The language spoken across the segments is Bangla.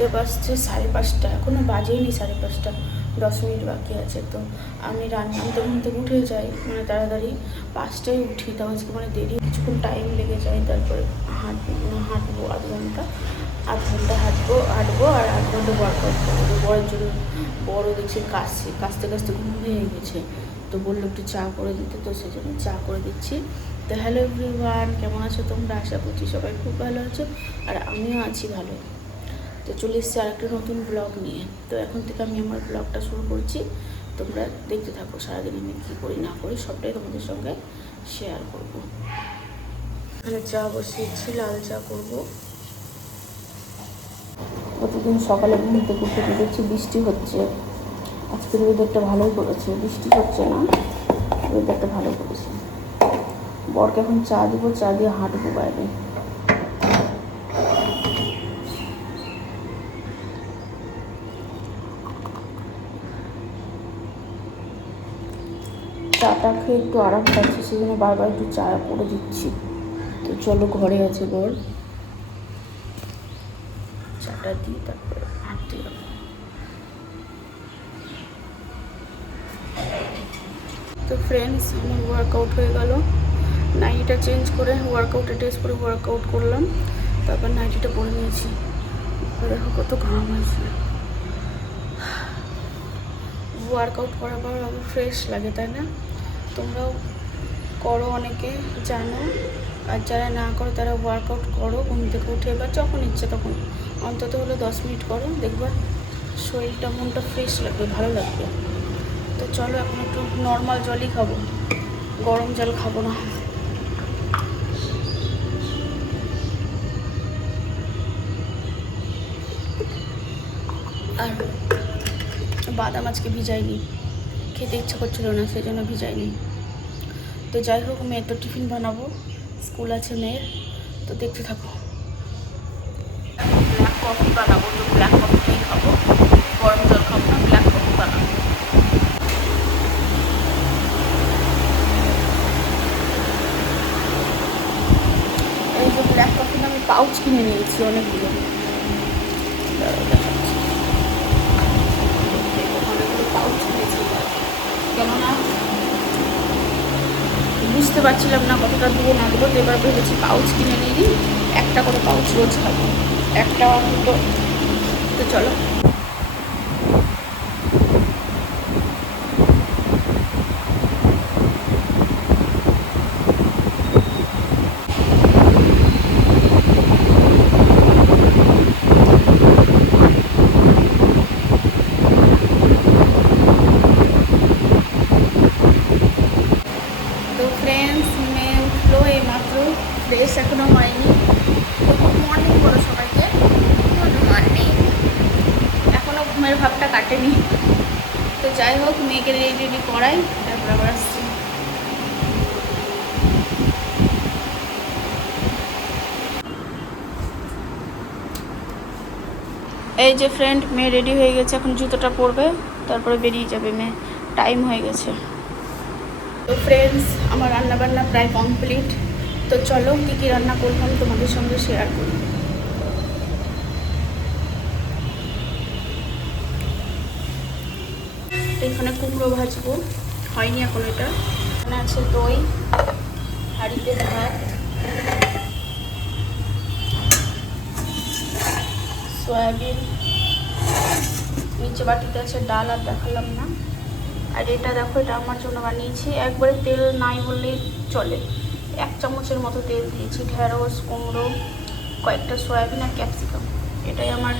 ঘড়িতে বাজছে 5:30, এখনও বাজেইনি 5:30, 10 মিনিট বাকি আছে। তো আমি রান্না ঘুম থেকে উঠে যাই, মানে তাড়াতাড়ি 5টায় উঠি, তাও আজকে মানে দেরি, কিছুক্ষণ টাইম লেগে যায়। তারপরে হাঁটবো আধ ঘন্টা হাঁটবো আর আধ ঘন্টা ওয়ার্কআউট করবো। বড়ের জন্য বড় দেখছি কাশতে ঘুম হয়ে গেছে, তো বললো একটু চা করে দিতে, তো সেই জন্য চা করে দিচ্ছি। তো হ্যালো এভরিওয়ান, কেমন আছো তোমরা? আশা করছি সবাই খুব ভালো আছো, আর আমিও আছি ভালো। তো চলে এসেছি আর একটা নতুন ব্লগ নিয়ে। তো এখন থেকে আমি আমার ব্লগটা শুরু করছি, তোমরা দেখতে থাকো। সারাদিন আমি কী করি না করি সবটাই তোমাদের সঙ্গে শেয়ার করবো। এখানে চা বসিয়েছি, লাল চা করবো। প্রতিদিন সকালে ঘুম থেকে উঠে দেখছি বৃষ্টি হচ্ছে, আজকের ওয়েদারটা ভালোই করেছে, বৃষ্টি হচ্ছে না, ওয়েদারটা ভালো করেছে। বরকে এখন চা দিব, চা দিয়ে হাঁটবো বাইরে। চাটা খেয়ে একটু আরাম পাচ্ছি, সেই জন্য বারবার একটু চা করে দিচ্ছি। তো চলো, ঘরে আছে বর, চাটা দিই তারপরে হাঁটতে যাবো। তো ফ্রেন্ডস, আমার ওয়ার্কআউট হয়ে গেল। নাইটিটা চেঞ্জ করে ওয়ার্কআউটে ড্রেস পরে ওয়ার্কআউট করলাম, তারপর নাইটিটা পরে নিয়েছি। দেখো কত ঘাম হয়েছে। ওয়ার্কআউট করার পর আবার ফ্রেশ লাগে, তাই না? তোমরাও করো, অনেকে জানো, আর যারা না করো তারা ওয়ার্কআউট করো ঘুম থেকে উঠে, বা যখন ইচ্ছে তখন অন্তত হলো 10 মিনিট করো, দেখবা শরীরটা মনটা ফ্রেশ লাগবে, ভালো লাগবে। তো চলো, এখন একটু নর্মাল জলই খাবো, গরম জল খাবো না। আর বাদাম আজকে ভিজাইনি, খেতে ইচ্ছা করছিল না, সেই জন্য ভিজাইনি। তো যাই হোক, মেয়ের তো টিফিন বানাবো, স্কুল আছে মেয়ের, তো দেখতে থাকো। ব্ল্যাক কফি বানাবো, তো ব্ল্যাক কফিটাই খাবো, গরম জল খাবো না, ব্ল্যাক কফি বানাবো। এই যে ব্ল্যাক কফিটা আমি পাউচ কিনে নিয়েছি অনেকগুলো, পাউচ কিনেছি, কেননা বুঝতে পারছিলাম না কতটা দেবো না দেবো, তো এবার ভেবেছি পাউচ কিনে নিই, একটা করে পাউচ রোজ খাবো, একটা দুটো। তো চলো, ফ্রেশ এখনও হয়নি। গুড মর্নিং বলো সবাইকে, গুড মর্নিং। এখনও ঘুমের ভাবটা কাটেনি। তো যাই হোক, মেয়েকে রেডি করাই, তারপর আবার আসছি। এই যে ফ্রেন্ড, মেয়ে রেডি হয়ে গেছে, এখন জুতোটা পরবে, তারপরে বেরিয়ে যাবে মেয়ে, টাইম হয়ে গেছে। তো ফ্রেন্ডস, আমার রান্নাবান্না প্রায় কমপ্লিট। তো চলো, কী কী রান্না করলাম তোমাদের সঙ্গে শেয়ার করি। এখানে কুমড়ো ভাজবো, হয়নি এখন, এটা এখানে আছে দই, হাঁড়িতে ভাত, সয়াবিন, নিচে বাটিতে আছে ডাল, আর দেখালাম না। আর এটা দেখো, এটা আমার জন্য বানিয়েছি, একবারে তেল নাই বললেই চলে, 1 চামচের মতো তেল দিয়েছি। ঢেঁড়স, কুমড়ো, কয়েকটা সয়াবিন আর ক্যাপসিকাম, এটাই আমার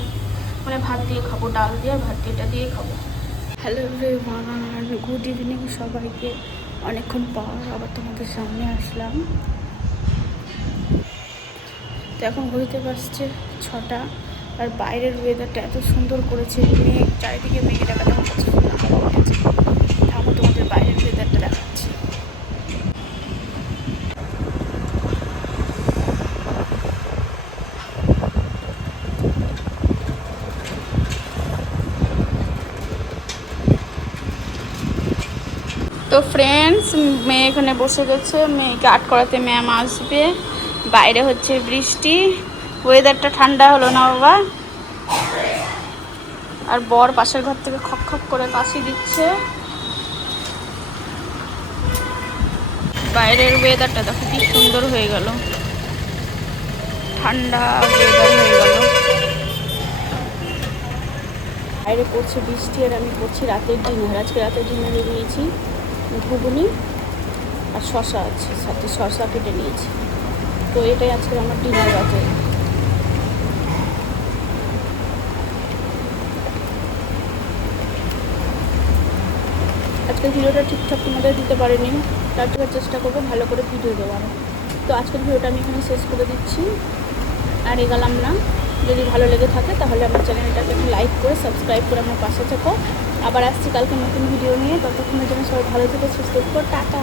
মানে ভাত দিয়ে খাবো, ডাল দিয়ে আর ভাত দিয়ে, এটা দিয়েই খাবো। হ্যালো এভরিওয়ান, গুড ইভিনিং সবাইকে। অনেকক্ষণ পর আবার তোমাদের সামনে আসলাম। তো এখন ঘড়িতে বাজছে 6টা, আর বাইরের ওয়েদারটা এত সুন্দর করেছে, মেঘ চারিদিকে, মেঘে দেখা তেমন কত সুন্দর হাওয়া উঠেছে। থামো, তোমাদের বাইরের ওয়েদারটা দেখাচ্ছি। তো ফ্রেন্ডস, মেয়ে এখানে বসে গেছে, মেয়েকে আর্ট করাতে ম্যাম আসবে। বাইরে হচ্ছে বৃষ্টি, ওয়েদারটা ঠান্ডা হলো না বাবা, আর বর পাশের ঘর থেকে খক খক করে কাশি দিচ্ছে। বাইরের ওয়েদারটা দেখো কি সুন্দর হয়ে গেল, ঠান্ডা ওয়েদার হয়ে গেল। বাইরে পড়ছে বৃষ্টি আর আমি করছি রাতের ডিনার। আজকে রাতের ডিনারে নিয়েছি ঘুগনি আর শশা আছে, সাথে শশা কেটে নিয়েছি। তো এটাই আজকে আমার ডিনার রাতে। আজকের ভিডিওটা ঠিকঠাক তোমাদের দিতে পারিনি, তার জন্য চেষ্টা করবো ভালো করে ভিডিও দেওয়ার। তো আজকের ভিডিওটা আমি এখানে শেষ করে দিচ্ছি, আর এগোলাম না। যদি ভালো লেগে থাকে তাহলে আমার চ্যানেলটাকে একটু লাইক করে সাবস্ক্রাইব করে আমার পাশে থেকো। আবার আসছি কালকে নতুন ভিডিও নিয়ে। ততক্ষণের জন্য সবাই ভালো থেকো, সুস্থ থেকো, টাটা।